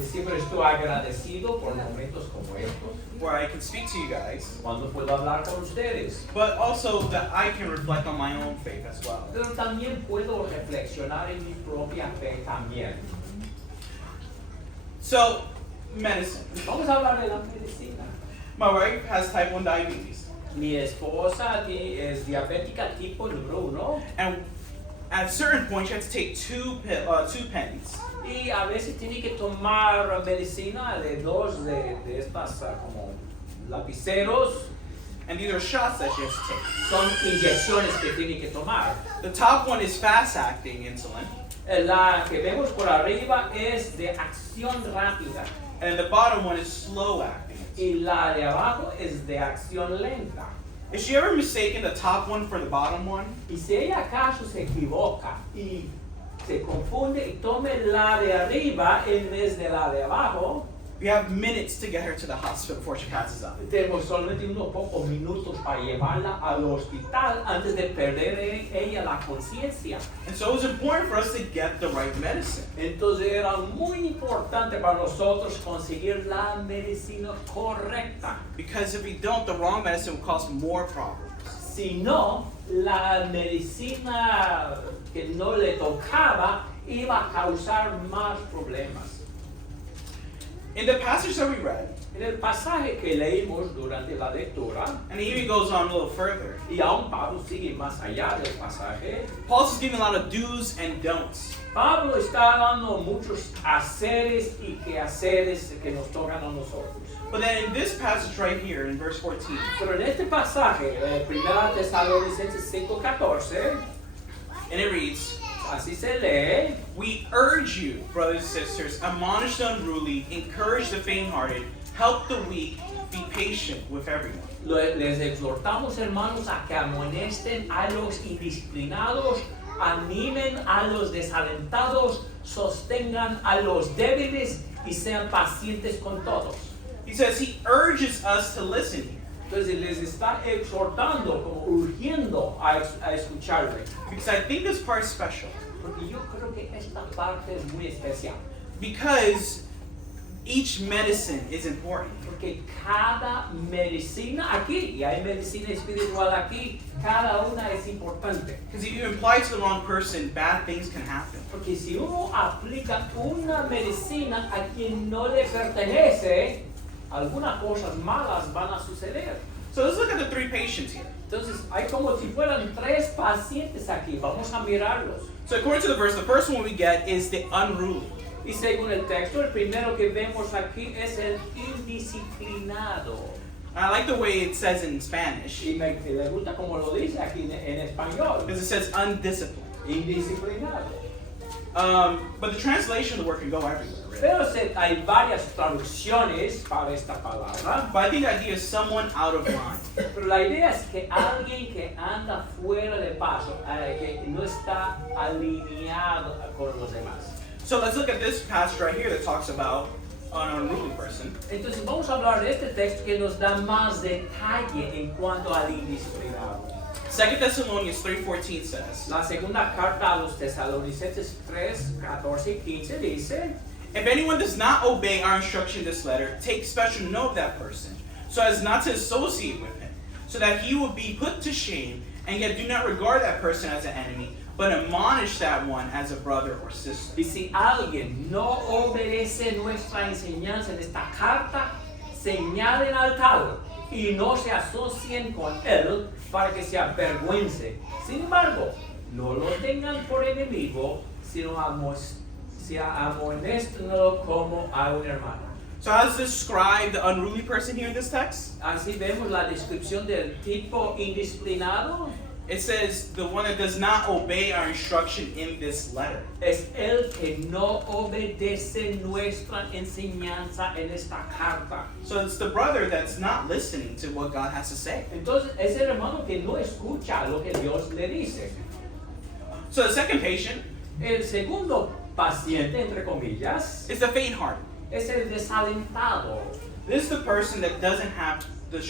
Siempre estoy agradecido por momentos como estos, where I can speak to you guys, cuando puedo hablar con ustedes. but also that I can reflect on my own faith as well. Pero también puedo reflexionar en mi propia fe también. So, medicine. Vamos a hablar de la medicina. My wife has type 1 diabetes, Mi esposa es diabética tipo número 1 and at a certain point she had to take two pens. y a veces tiene que tomar medicina de dos de estas como lapiceros. And these are shots that she has to take. Son inyecciones que tiene que tomar. The top one is fast-acting insulin, La que vemos por arriba es de acción rápida and the bottom one is slow-acting. y la de abajo es de acción lenta. Is she ever mistaken the top one for the bottom one? Y si ella acaso se equivoca y se confunde y tome la de arriba en vez de la de abajo, We have minutes to get her to the hospital before she passes out. tenemos solamente unos pocos minutos para llevarla al hospital antes de perder ella la conciencia. And so it was important for us to get the right medicine. Entonces era muy importante para nosotros conseguir la medicina correcta. Because if we don't, the wrong medicine will cause more problems. Si no, la medicina que no le tocaba iba a causar más problemas. In the passage that we read, En el pasaje que leímos durante la lectura, and he even goes on a little further, y aún Pablo sigue más allá del pasaje, Paul's giving a lot of do's and don'ts. Pablo está dando muchos haceres y quehaceres que nos tocan a nosotros. But then in this passage right here, in verse 14, Pero en este pasaje, 1 Tesalonicenses 5:14, and it reads, así se lee, We urge you, brothers and sisters, admonish the unruly, encourage the faint-hearted, help the weak, be patient with everyone. les exhortamos, hermanos, a que amonesten a los indisciplinados, animen a los desalentados, sostengan a los débiles y sean pacientes con todos. He says he urges us to listen here. Entonces les está exhortando, como urgiendo a escucharle. Because I think this part is special. Porque yo creo que esta parte es muy especial. Because each medicine is important. Porque cada medicina aquí, y hay medicina espiritual aquí, cada una es importante. Because if you apply it to the wrong person, bad things can happen. Porque si uno aplica una medicina a quien no le pertenece, algunas cosas malas van a suceder. So let's look at the three patients here. Entonces, hay como si fueran 3 pacientes aquí. Vamos a mirarlos. So according to the verse, the first one we get is the unruly. Y según el texto, el primero que vemos aquí es el indisciplinado. And I like the way it says in Spanish, Y me gusta como lo dice aquí en español. because it says undisciplined. Indisciplinado. But the translation of the word can go everywhere, really. Pero hay varias traducciones para esta palabra. But I think the idea is someone out of line. Pero la idea es que alguien que anda fuera de paso, que no está alineado con los demás. So let's look at this passage right here that talks about an unruly person. Entonces vamos a hablar de este texto que nos da más detalle en cuanto al indisciplinado. 2 Thessalonians 3:14 says, La segunda carta a los Tesalonicenses 3, 14 y 15 dice, If anyone does not obey our instruction in this letter, take special note of that person, so as not to associate with him, so that he will be put to shame, and yet do not regard that person as an enemy, but admonish that one as a brother or sister. y si alguien no obedece nuestra enseñanza en esta carta, señalen al tal y no se asocien con él para que se avergüence. Sin embargo, no lo tengan por enemigo, sino amonéstenlo como a un hermano. So how does this describe the unruly person here in this text? Así vemos la descripción del tipo indisciplinado. It says the one that does not obey our instruction in this letter. Es el que no obedece nuestra enseñanza en esta carta. So it's the brother that's not listening to what God has to say. Entonces es el hermano que no escucha lo que Dios le dice. So the second patient El segundo paciente, entre comillas, is the faint-hearted. es el desalentado. This is the person that doesn't have the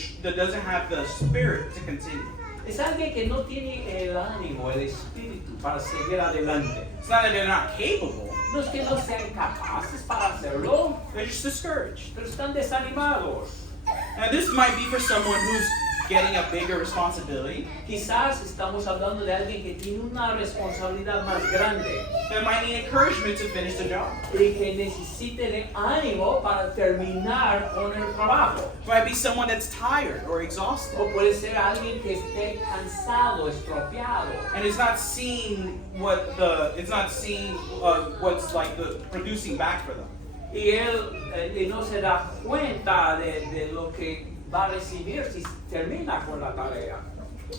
spirit to continue. Es alguien que no tiene el ánimo, el espíritu para seguir adelante. It's not that they're not capable, No es que no sean capaces para hacerlo, They're just discouraged. pero están desanimados. Now, this might be for someone who's getting a bigger responsibility. Quizás estamos hablando de alguien que tiene una responsabilidad más grande That might need encouragement to finish the job. y que necesite de ánimo para terminar con el trabajo. It might be someone that's tired or exhausted O puede ser alguien que esté cansado, estropeado. and is not seeing what's like the producing back for them. Y él y no se da cuenta de lo que va a recibir si termina con la tarea.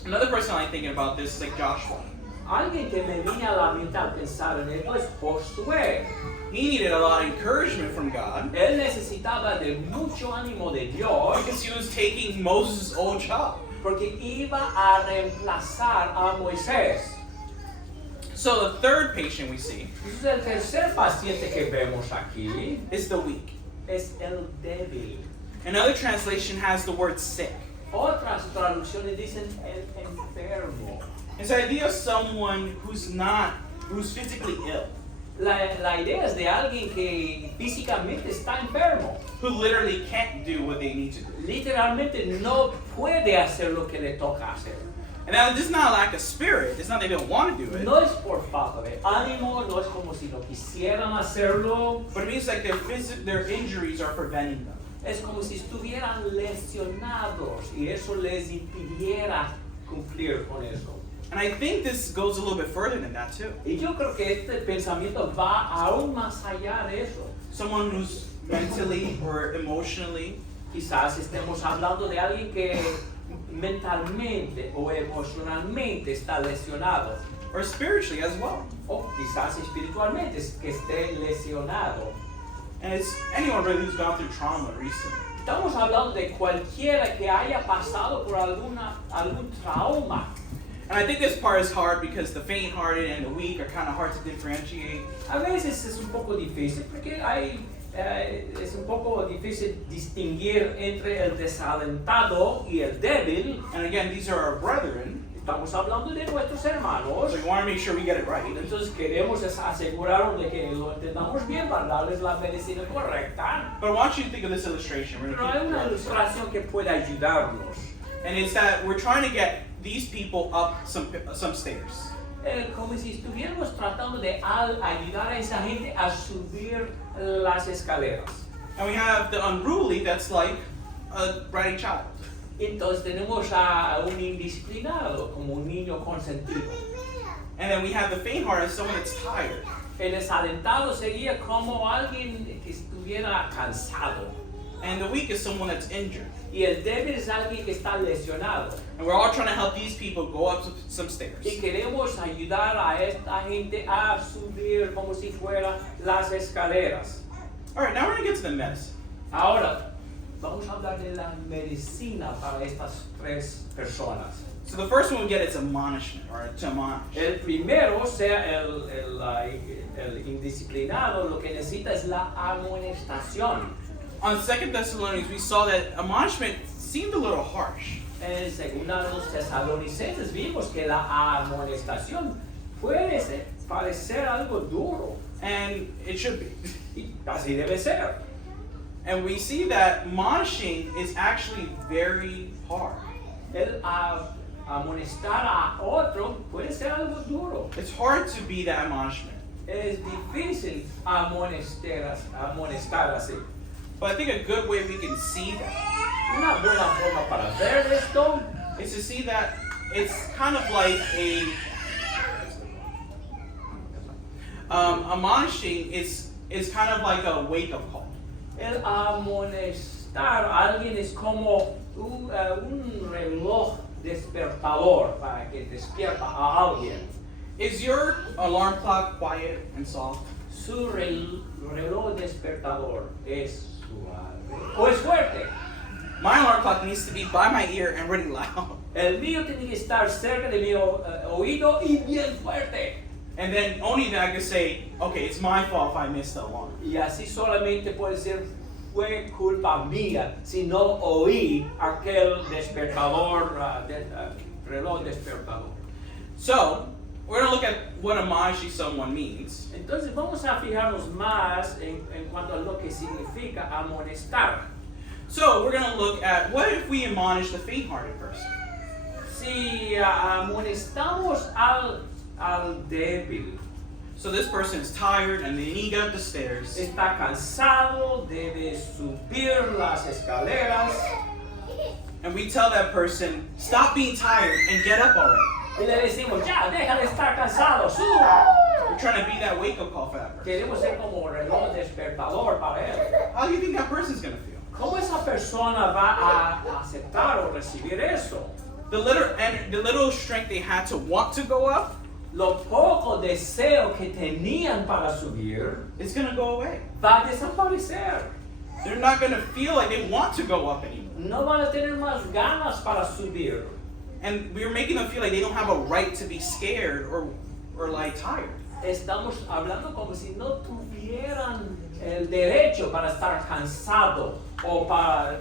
Another person I'm thinking about this is like Joshua. Alguien que me viene a la mente al pensar en esto es Josué. He needed a lot of encouragement from God Él necesitaba de mucho ánimo de Dios because he was taking Moses' old job. porque iba a reemplazar a Moisés. So the third patient we see Entonces el tercer paciente que vemos aquí is the weak. es el débil. Another translation has the word sick. Otras traducciones dicen el enfermo. It's the idea of someone who's physically ill, La idea es de alguien que físicamente está enfermo. who literally can't do what they need to do. Literalmente no puede hacer lo que le toca hacer. And now this is not a lack of spirit. It's not they don't want to do it. No es por falta de ánimo, no es como si no quisieran hacerlo. But it means like their injuries are preventing them. Es como si estuvieran lesionados y eso les impidiera cumplir con eso. And I think this goes a little bit further than that too. Y yo creo que este pensamiento va aún más allá de eso. Someone who's mentally or emotionally Quizás estemos hablando de alguien que mentalmente o emocionalmente está lesionado. or spiritually as well. O quizás espiritualmente que esté lesionado. And it's anyone really who's gone through trauma recently. Estamos hablando de cualquiera que haya pasado por algún trauma. And I think this part is hard because the faint-hearted and the weak are kind of hard to differentiate. A veces es un poco difícil porque es un poco difícil distinguir entre el desalentado y el débil. And again, these are our brethren, Estamos hablando de nuestros hermanos. so we want to make sure we get it right. Entonces queremos asegurarnos de que lo entendamos bien para darles la medicina correcta. But I want you to think of this illustration. We're Pero gonna hay keep una going. ilustración que puede ayudarnos. And it's that we're trying to get these people up some stairs. Como si estuviéramos tratando de ayudar a esa gente a subir las escaleras. And we have the unruly that's like a bratty child. Entonces tenemos a un indisciplinado, como un niño consentido. And then we have the faint-hearted, someone that's tired. El desalentado sería como alguien que estuviera cansado. And the weak is someone that's injured. Y el débil es alguien que está lesionado. And we're all trying to help these people go up some stairs. Y queremos ayudar a esta gente a subir como si fueran las escaleras. All right, now we're going to get to the medicine. Ahora, vamos a hablar de la medicina para estas tres personas. So the first one we get is admonishment, or to admonish. El primero, sea el indisciplinado, lo que necesita es la amonestación. On 2 Thessalonians, we saw that admonishment seemed a little harsh. En segunda de los tesalonicenses vimos que la amonestación puede parecer algo duro. And it should be. Y así debe ser. And we see that admonishing is actually very hard. El amonestar a otro puede ser algo duro. It's hard to be that admonishment. Es difícil amonestar así. But I think a good way we can see that Una buena forma para ver esto is to see that it's kind of like admonishing is kind of like a wake-up call. El amonestar a alguien es como un reloj despertador para que despierta a alguien. Is your alarm clock quiet and soft? Su reloj despertador es suave o es fuerte. My alarm clock needs to be by my ear and really loud. El mío tiene que estar cerca de mi oído y bien fuerte. And then only then I can say, okay, it's my fault if I missed the alarm. Y así solamente puede ser, fue culpa mía si no oí aquel despertador, reloj despertador. So, We're going to look at what admonishing someone means. Entonces vamos a fijarnos más en cuanto a lo que significa amonestar. So we're going to look at what if we admonish the faint-hearted person. Si amonestamos al débil, So this person is tired and they need to get up the stairs. está cansado, debe subir las escaleras, And we tell that person, stop being tired and get up already. y le decimos, ya, deja de estar cansado, suba. We're trying to be that wake-up call for that person. Queremos ser como reloj despertador para él. How do you think that person's going to feel? ¿Cómo esa persona va a aceptar o recibir eso? The little strength they had to want to go up, Lo poco deseo que tenían para subir it's going to go away. va a desaparecer. They're not going to feel like they want to go up anymore. No van a tener más ganas para subir. And we're making them feel like they don't have a right to be scared or like tired. Estamos hablando como si no tuvieran el derecho para estar cansado o para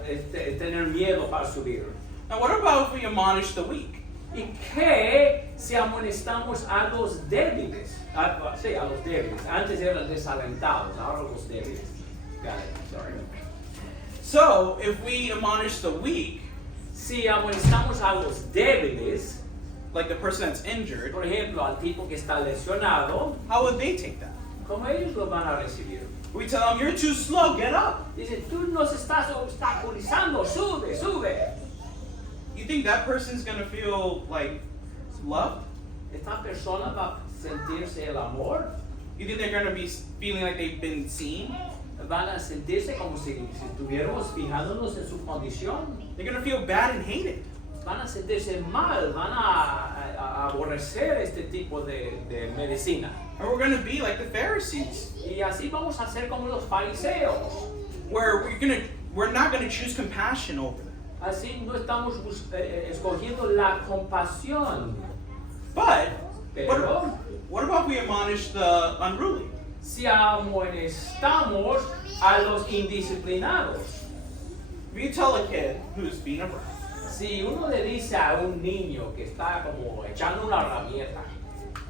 tener miedo para subir. Now what about if we admonish the weak? ¿Y qué si amonestamos a los débiles? Sí, a los débiles. Antes eran desalentados, ahora los débiles. Got it, sorry. So if we admonish the weak, Si amonestamos a los débiles, like the person that's injured, por ejemplo, al tipo que está lesionado, how would they take that? ¿cómo ellos lo van a recibir? We tell them, you're too slow, get up. Dicen, tú nos estás obstaculizando, sube, sube. You think that person's going to feel like loved? Esta persona va a sentirse el amor, You think they're going to be feeling like they've been seen? van a sentirse como si estuviéramos fijándonos en su condición, They're going to feel bad and hated. van a sentirse mal, van a aborrecer este tipo de medicina. And we're going to be like the Pharisees, Y así vamos a ser como los fariseos. where we're not going to choose compassion over them. Así no estamos escogiendo la compasión. But Pero what about if we admonish the unruly? si amonestamos a los indisciplinados, If you tell a kid who's being a brat, si uno le dice a un niño que está como echando una rabieta,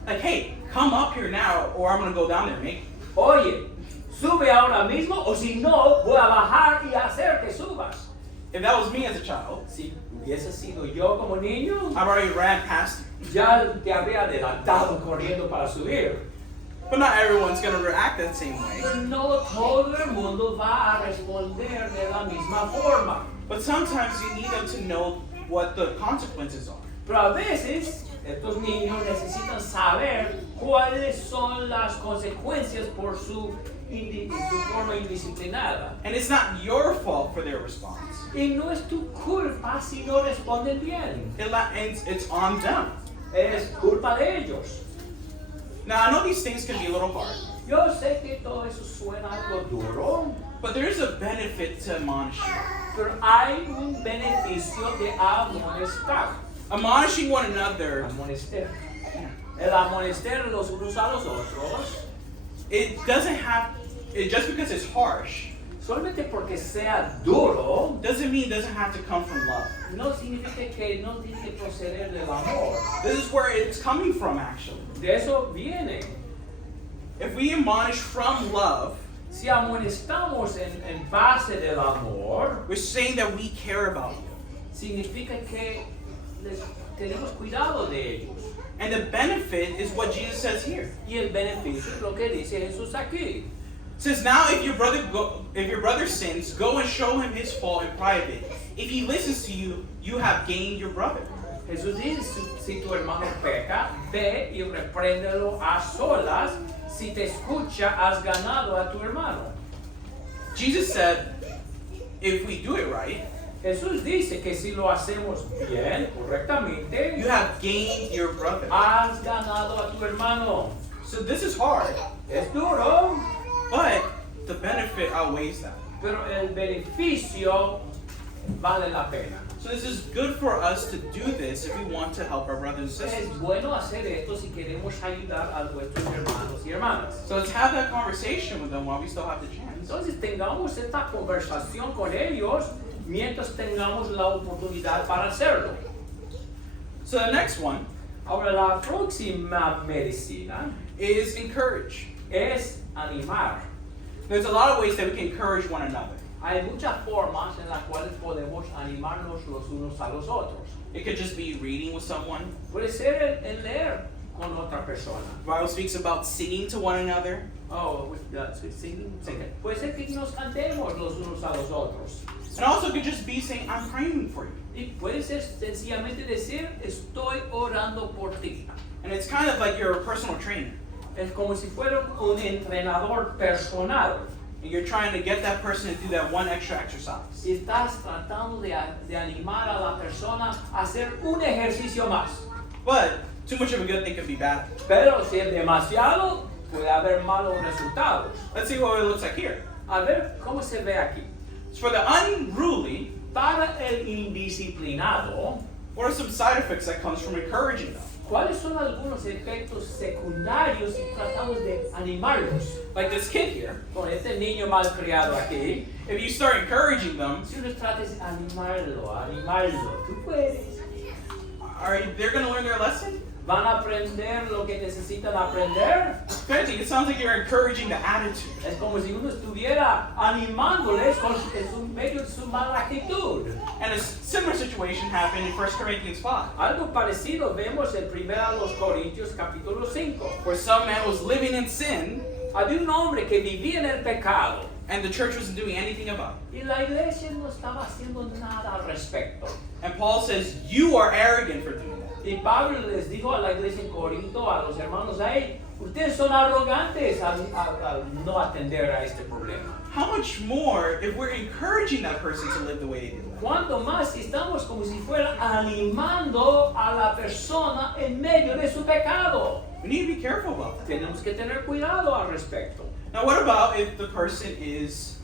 like, hey, come up here now, or I'm going to go down there and make you. oye, sube ahora mismo o si no, voy a bajar y hacer que subas. If that was me as a child, Si hubiese sido yo como niño, I've already ran past you. ya te habría adelantado corriendo para subir. But not everyone's going to react that same way. No todo el mundo va a responder de la misma forma. But sometimes you need them to know what the consequences are. Pero a veces estos niños necesitan saber cuáles son las consecuencias por su forma indisciplinada. And it's not your fault for their response. Y no es tu culpa si no responden bien. It's on them. Es culpa de ellos. Now, I know these things can be a little hard, Yo sé que todo eso suena algo duro, but there is a benefit to admonishing. pero hay un beneficio de amonestar. Admonishing one another, Amonester. El amonester los unos a los otros, just because it's harsh, solamente porque sea duro, doesn't mean it doesn't have to come from love. no significa que no tiene que proceder del amor. This is where it's coming from, actually. De eso viene. If we admonish from love, Si amonestamos en base del amor, we're saying that we care about you. significa que tenemos cuidado de ellos. And the benefit is what Jesus says here. Y el beneficio es lo que dice Jesús aquí. It says, now if your brother sins, go and show him his fault in private. If he listens to you, you have gained your brother. Jesús dice, si tu hermano peca, ve y repréndelo a solas. Si te escucha, has ganado a tu hermano. Jesus said, if we do it right, Jesús dice que si lo hacemos bien, correctamente, you have gained your brother. has ganado a tu hermano. So this is hard, Es duro, but the benefit outweighs that. pero el beneficio vale la pena. So this is good for us to do this if we want to help our brothers and sisters. Es bueno hacer esto si queremos ayudar a nuestros hermanos y hermanas. So let's have that conversation with them while we still have the chance. Entonces tengamos esta conversación con ellos mientras tengamos la oportunidad para hacerlo. So the next one, Ahora, la próxima medicina is encourage. es animar. There's a lot of ways that we can encourage one another. Hay muchas formas en las cuales podemos animarnos los unos a los otros. It could just be reading with someone. Puede ser el leer con otra persona. The Bible speaks about singing to one another. Oh, singing. Okay. Puede ser que nos cantemos los unos a los otros. And also it could just be saying, I'm praying for you. Y puede ser sencillamente decir, estoy orando por ti. And it's kind of like you're a personal trainer. Es como si fuera un entrenador personal. And you're trying to get that person to do that one extra exercise. Y estás tratando de animar a la persona a hacer un ejercicio más. But too much of a good thing could be bad. Pero si es demasiado, puede haber malos resultados. Let's see what it looks like here. A ver cómo se ve aquí. For the unruly, Para el indisciplinado, what are some side effects that comes from encouraging them? ¿cuáles son algunos efectos secundarios si tratamos de animarlos? Like this kid here. Con este niño malcriado aquí, If you start encouraging them, si uno trata de animarlo, tú puedes. they're going to learn their lesson? ¿Van a aprender lo que necesitan aprender? Fancy, it sounds like you're encouraging the attitude. Es como si uno estuviera animándoles en medio de su mala actitud. And a similar situation happened in 1 Corinthians 5, Algo parecido vemos en 1 Corintios capítulo 5. where some man was living in sin, Había un hombre que vivía en el pecado and the church wasn't doing anything about it. y la iglesia no estaba haciendo nada al respecto. And Paul says, you are arrogant for doing that. Y Pablo les dijo a la iglesia en Corinto, a los hermanos ahí, ustedes son arrogantes al no atender a este problema. How much more if we're encouraging that person to live the way they do? Cuanto más si estamos como si fuera animando a la persona en medio de su pecado. We need to be careful about that. Tenemos que tener cuidado al respecto. Now, what about if the person is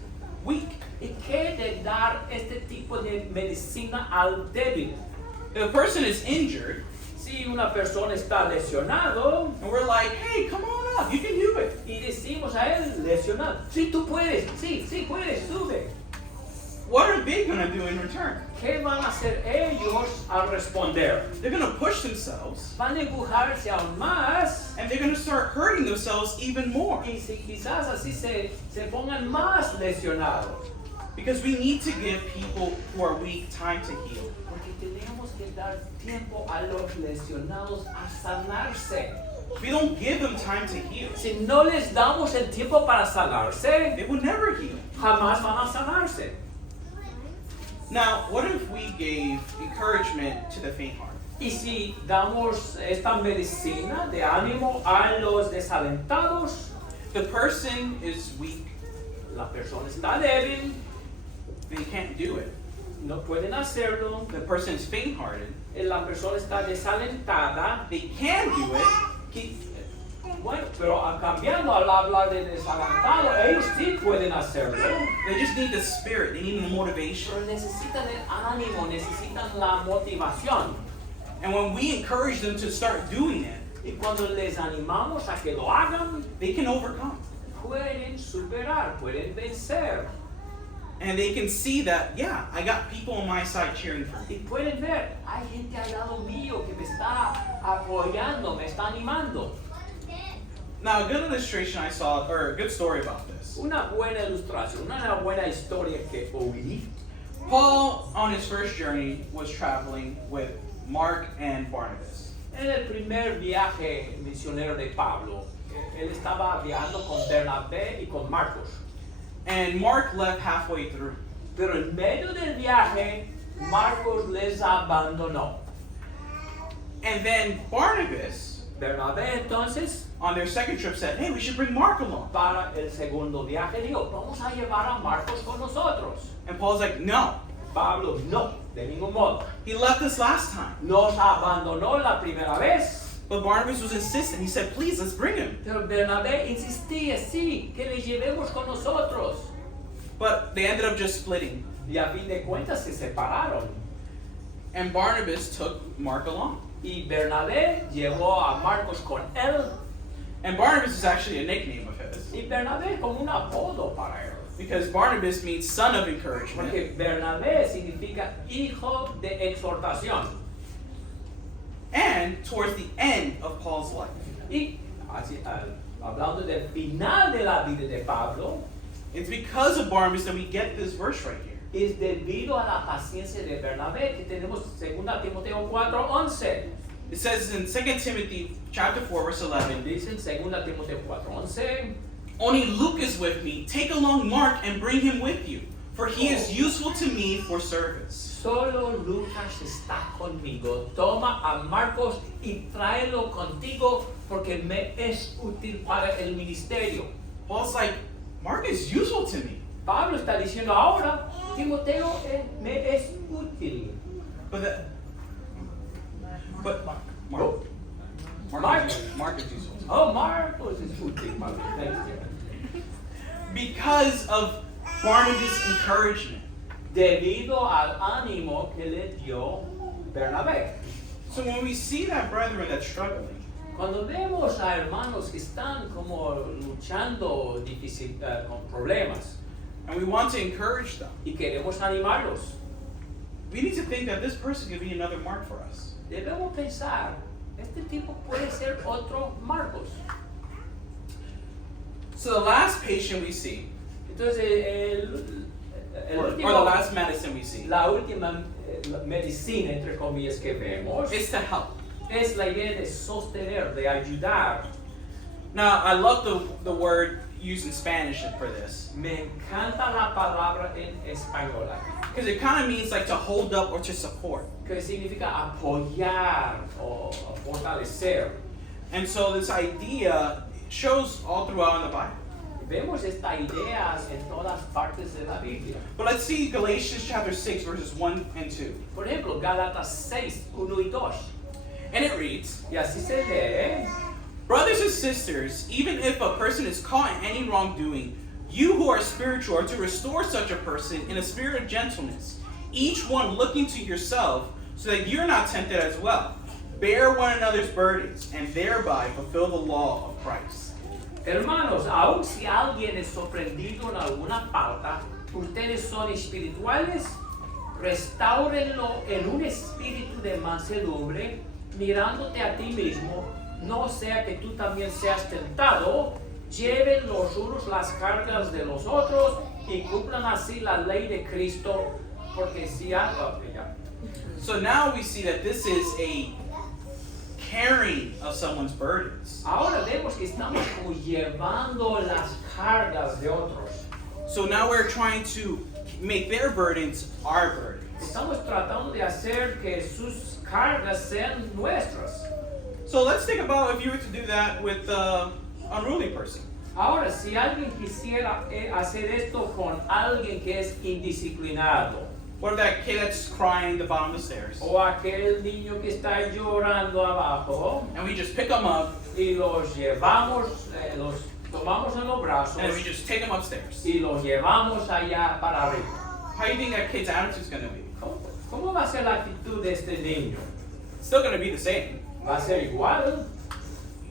weak? ¿Y qué de dar este tipo de medicina al débil? If a person is injured, Si una persona está lesionado and we're like, hey, come on up, you can do it. y decimos a él lesionado, sí, tú puedes, sí, puedes, sube. What are they going to do in return? ¿Qué van a hacer ellos al responder? They're going to push themselves, Van a empujarse aún más and they're going to start hurting themselves even more. y si quizás así se pongan más lesionados. Because we need to give people who are weak time to heal. Porque tenemos que dar tiempo a los lesionados a sanarse. If we don't give them time to heal, Si no les damos el tiempo para sanarse, they will never heal. jamás van a sanarse. Now, what if we gave encouragement to the faint-hearted? Y si damos esta medicina de ánimo a los desalentados, The person is weak, la persona está débil, they can't do it. no pueden hacerlo, The person is faint-hearted, la persona está desalentada, they can do it, que- bueno, pero cambiando al hablar de desalentado, ellos sí pueden hacerlo, they just need the spirit, they need the motivation. pero necesitan el ánimo, necesitan la motivación. And when we encourage them to start doing it, Y cuando les animamos a que lo hagan, they can overcome. pueden superar, pueden vencer. And they can see that, yeah, I got people on my side cheering for me. Y pueden ver, hay gente al lado mío que me está apoyando, me está animando. Now, a good illustration I saw, or a good story about this. Una buena ilustración, una buena historia que oí. Paul, on his first journey, was traveling with Mark and Barnabas. En el primer viaje misionero de Pablo, él estaba viajando con Bernabé y con Marcos. And Mark left halfway through. Pero en medio del viaje, Marcos les abandonó. And then Barnabas, Bernabé entonces, on their second trip, said, hey, we should bring Mark along. para el segundo viaje, dijo, vamos a llevar a Marcos con nosotros. And Paul's like, no. Pablo, no, de ningún modo. He left us last time. Nos abandonó la primera vez. But Barnabas was insistent. He said, please, let's bring him. Pero Bernabé insistía, sí, que le llevemos con nosotros. But they ended up just splitting. Y a fin de cuentas se separaron. And Barnabas took Mark along. Y Bernabé llevó a Marcos con él. And Barnabas is actually a nickname of his. Y Bernabé como un apodo para él. Because Barnabas means son of encouragement. Porque Bernabé significa hijo de exhortación. and towards the end of Paul's life. Y hablando del final de la vida de Pablo, It's because of Barnabas that we get this verse right here. es debido a la paciencia de Bernabé que tenemos 2 Timoteo 4:11. It says in 2 Timothy chapter 4, verse 11, Dice en 2 Timoteo 4:11, only Luke is with me. Take along Mark and bring him with you, for he is useful to me for service. solo Lucas está conmigo. Toma a Marcos y tráelo contigo porque me es útil para el ministerio. Paul's like, Mark is useful to me. Pablo está diciendo ahora, Timoteo me es útil. But Mark is useful. Oh, Marcos es útil. Thanks, Jim. Because of Barnabas' encouragement. Debido al ánimo que le dio Bernabé. So when we see that brethren that's struggling, Cuando vemos a hermanos que están como luchando con problemas and we want to encourage them, y queremos animarlos, we need to think that this person could be another Mark for us. debemos pensar, este tipo puede ser otro Marcos. So the last patient we see, Entonces, or the last medicine we see, la última medicina, entre comillas, que vemos is to help. es la idea de sostener, de ayudar. Now, I love the word used in Spanish for this, Me encanta la palabra en española, because it kind of means like to hold up or to support. que significa apoyar o fortalecer. And so this idea shows all throughout in the Bible. Vemos estas ideas en todas partes de la Biblia. But let's see Galatians chapter 6, verses 1 and 2. Por ejemplo, Gálatas 6, 1 y 2. And it reads, Y así se lee. brothers and sisters, even if a person is caught in any wrongdoing, you who are spiritual are to restore such a person in a spirit of gentleness, each one looking to yourself, so that you're not tempted as well. Bear one another's burdens, and thereby fulfill the law of Christ. Hermanos, aun si alguien es sorprendido en alguna falta, ustedes son espirituales, restáurenlo en un espíritu de mansedumbre, mirándote a ti mismo, no sea que tú también seas tentado. Lleven los unos las cargas de los otros y cumplan así la ley de Cristo, porque si algo... So now we see that this is a carrying of someone's burdens. Ahora vemos que estamos como llevando las cargas de otros. So now we're trying to make their burdens our burdens. Estamos tratando de hacer que sus cargas sean nuestras. So let's think about if you were to do that with an unruly person. Ahora, si alguien quisiera hacer esto con alguien que es indisciplinado, What if that kid that's crying at the bottom of the stairs, o aquel niño que está llorando abajo, and we just pick them up y los llevamos, los tomamos en los brazos and we just take them upstairs? y los llevamos allá para arriba? How do you think that kid's attitude is going to be? ¿Cómo va a ser la actitud de este niño? It's still going to be the same. ¿Va a ser igual?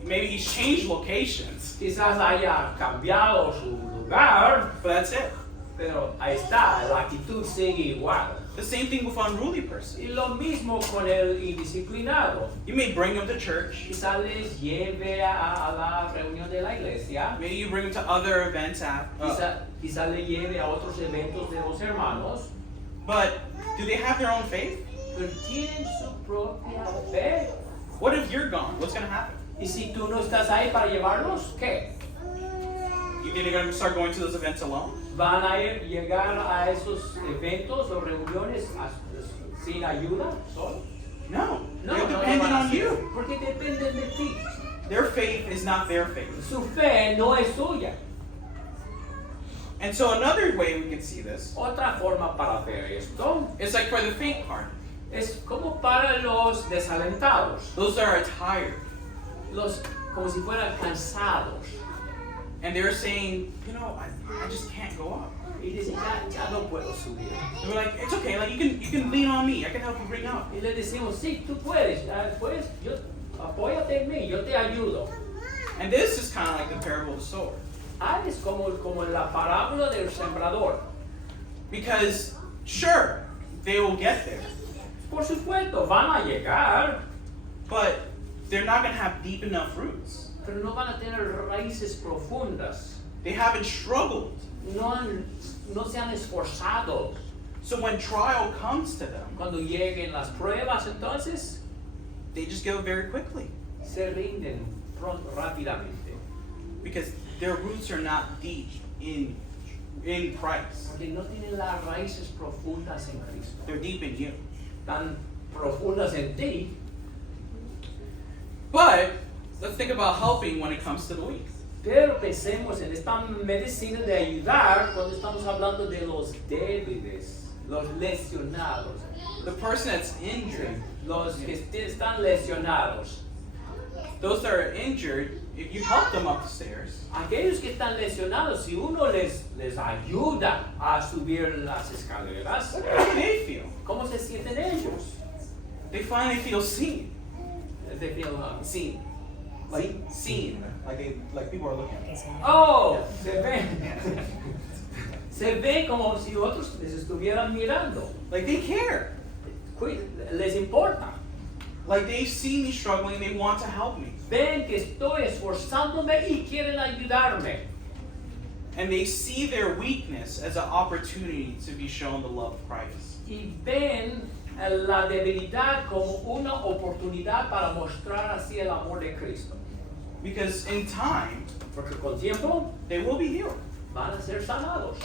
Maybe he's changed locations, Quizás haya cambiado su lugar, but that's it. pero ahí está, la actitud sigue igual. The same thing with an unruly person. Y lo mismo con el indisciplinado. You may bring him to church. Quizás les lleve a la reunión de la iglesia. Maybe you bring him to other events. Quizás le lleve a otros eventos de los hermanos. But do they have their own faith? Pero tienen su propia fe. What if you're gone? What's going to happen? Y si tú no estás ahí para llevarlos, ¿qué? You think they're going to start going to those events alone? ¿Van a llegar a esos eventos o reuniones sin ayuda? ¿Solo? No. No, They're no dependent van a on hacer, you. porque dependen de ti. Their faith is not their faith. Su fe no es suya. And so another way we can see this Otra forma para ver esto is like for the faint heart. es como para los desalentados, Those that are tired. los como si fueran cansados. And they're saying, I just can't go up. Y dicen, ya no puedo subir. And we're like, it's okay, like you can lean on me. I can help you bring up. Y le decimos, sí, tú puedes, apóyate en mí, yo te ayudo. And this is kind of like the parable of the sower. Es como la parábola del sembrador. Because, sure, they will get there. Por supuesto, van a llegar, but they're not going to have deep enough roots. Pero no van a tener raíces profundas. They haven't struggled. No se han esforzado. So when trial comes to them, Cuando lleguen las pruebas, entonces they just give up very quickly se rinden rápidamente. because their roots are not deep in Christ. Porque no tienen las raíces profundas en Cristo. They're deep in you. Tan profundas en ti. But let's think about helping when it comes to the weak. Pero pensemos en esta medicina de ayudar cuando estamos hablando de los débiles, los lesionados, The person that's injured, los que están lesionados. those that are injured, if you help them up the stairs, Aquellos que están lesionados, si uno les ayuda a subir las escaleras, how do they feel? ¿cómo se sienten ellos? They finally feel seen. They feel, Seen. Like seen. Like people are looking at them. oh, se ve como si otros les estuvieran mirando. Like they care. Les importa. Like they see me struggling, they want to help me. Ven que estoy esforzándome y quieren ayudarme. And they see their weakness as an opportunity to be shown the love of Christ. Y ven la debilidad como una oportunidad para mostrar así el amor de Cristo. Because in time, Porque con tiempo they will be healed. van a ser sanados.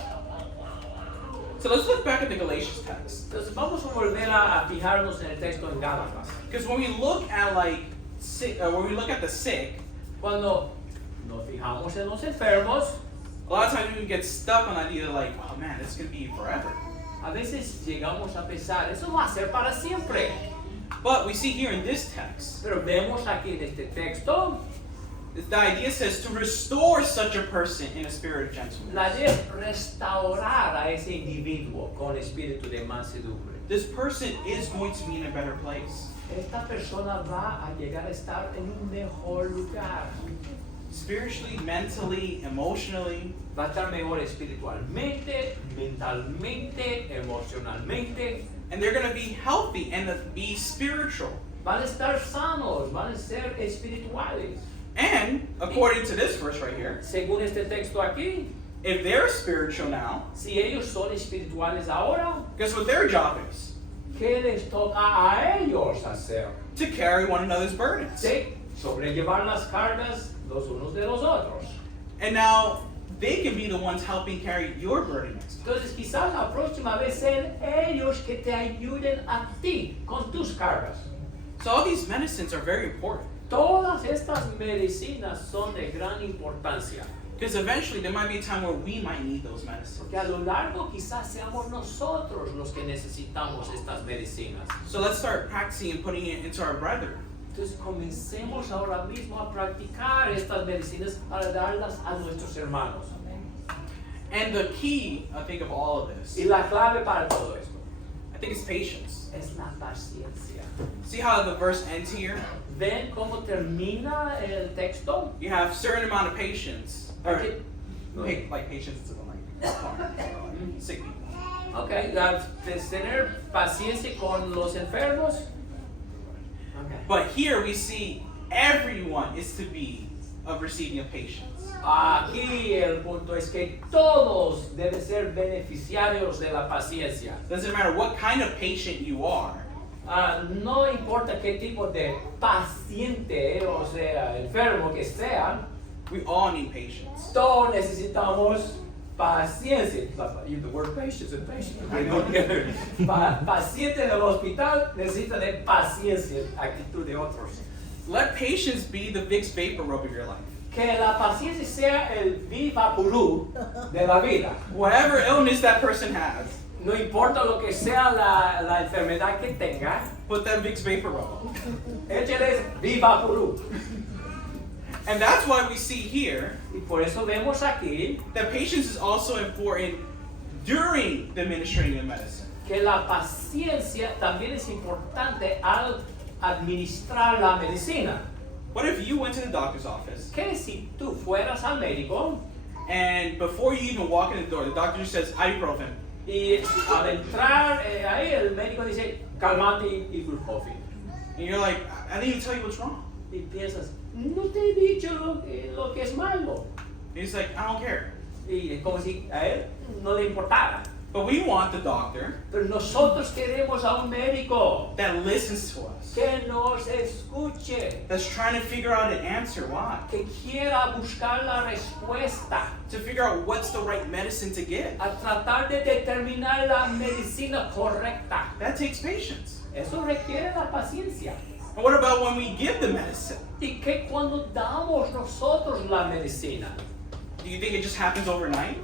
So let's look back at the Galatians text. Entonces vamos a volver a fijarnos en el texto en Gálatas. Because when we look at when we look at the sick, Cuando nos fijamos en los enfermos, a lot of times we get stuck on the idea like, oh man, this is going to be forever. a veces llegamos a pensar, eso va a ser para siempre. But we see here in this text, Pero vemos aquí en este texto, the idea says to restore such a person in a spirit of gentleness. la idea es restaurar a ese individuo con espíritu de mansedumbre. This person is going to be in a better place. Esta persona va a llegar a estar en un mejor lugar. Spiritually, mentally, emotionally. Va a estar mejor espiritualmente, mentalmente, emocionalmente. And they're going to be healthy and be spiritual. Van a estar sanos, van a ser espirituales. And according to this verse right here, Según este texto aquí, if they're spiritual now, si ellos son espirituales ahora, guess what their job is? ¿qué les toca a ellos hacer? To carry one another's burdens. Sí, sobrellevar las cargas los unos de los otros. And now they can be the ones helping carry your burden next time. Entonces quizás la próxima vez sean ellos que te ayuden a ti con tus cargas. So all these medicines are very important. Todas estas medicinas son de gran importancia. Because eventually there might be a time where we might need those medicines. Porque a lo largo quizás seamos nosotros los que necesitamos estas medicinas. So let's start practicing and putting it into our brethren. Entonces comencemos ahora mismo a practicar estas medicinas para darlas a nuestros hermanos. And the key, I think, of all of this, Y la clave para todo esto I think, is patience. es la paciencia. See how the verse ends here? ¿Ven cómo termina el texto? You have certain amount of patience. Or, Okay. like patience to the sick people. Okay, de tener paciencia con los enfermos. Okay. But here we see everyone is to be of receiving of patience. Aquí el punto es que todos deben ser beneficiarios de la paciencia. Doesn't matter what kind of patient you are. No importa qué tipo de paciente, o sea, enfermo que sean, We all need patience. todos necesitamos paciencia. The word patience and patience go together. Paciente en el hospital necesita de paciencia, actitud de otros. Let patience be the Vicks vapor rub of your life. Que la paciencia sea el vivapurú de la vida. Whatever illness that person has, No importa lo que sea la enfermedad que tenga, put that Vicks vapor rub on. écheles vivapurú. And that's why we see here Y por eso vemos aquí that patience is also important during the administering of medicine. que la paciencia también es importante al administrar la medicina. What if you went to the doctor's office Que si tú fueras al médico and before you even walk in the door, the doctor just says ibuprofen. y al entrar ahí el médico dice calmante y ibuprofen. And you're like, I didn't even tell you what's wrong. Y piensas, no te he dicho lo que es malo. And he's like, I don't care. Y es como si a él no le importara. But we want the doctor Pero nosotros queremos a un médico that listens to us, que nos escuche, that's trying to figure out an answer. Why? que quiera buscar la respuesta, To figure out what's the right medicine to give. a tratar de determinar la medicina correcta. That takes patience. Eso requiere la paciencia. And what about when we give the medicine? Y que cuando damos nosotros la medicina, Do you think it just happens overnight?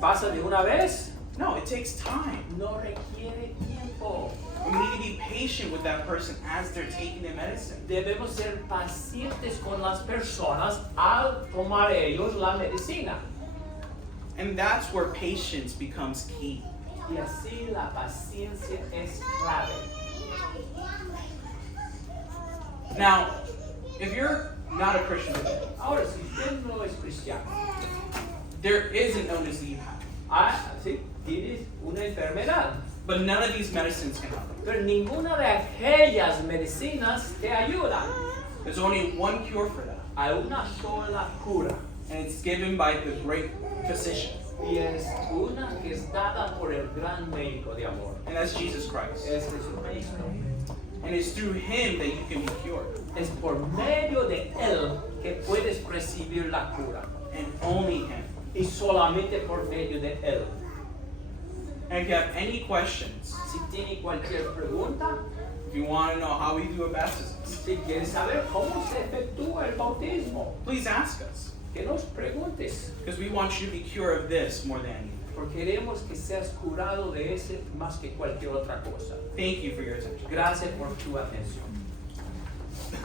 ¿pasa de una vez? No, it takes time. No requiere tiempo. We need to be patient with that person as they're taking their medicine. Debemos ser pacientes con las personas al tomar ellos la medicina. And that's where patience becomes key. Y así la paciencia es clave. Now, if you're not a Christian today, Ahora, si usted no es cristiano, there is an illness that you have. sí, tienes una enfermedad, But none of these medicines can help you. pero ninguna de aquellas medicinas te ayuda. There's only one cure for that. Hay una sola cura, And it's given by the great physician. y es una que es dada por el gran médico de amor. And that's Jesus Christ. Es Jesucristo. And it's through him that you can be cured. Es por medio de él que puedes recibir la cura. And only him. Y solamente por medio de él. And if you have any questions, Si tiene cualquier pregunta, if you want to know how we do a baptism, si quieres saber cómo se efectúa el bautismo, please ask us. que nos preguntes. Because we want you to be cured of this more than anything. Porque queremos que seas curado de ese más que cualquier otra cosa. Thank you for your attention. Gracias por tu atención.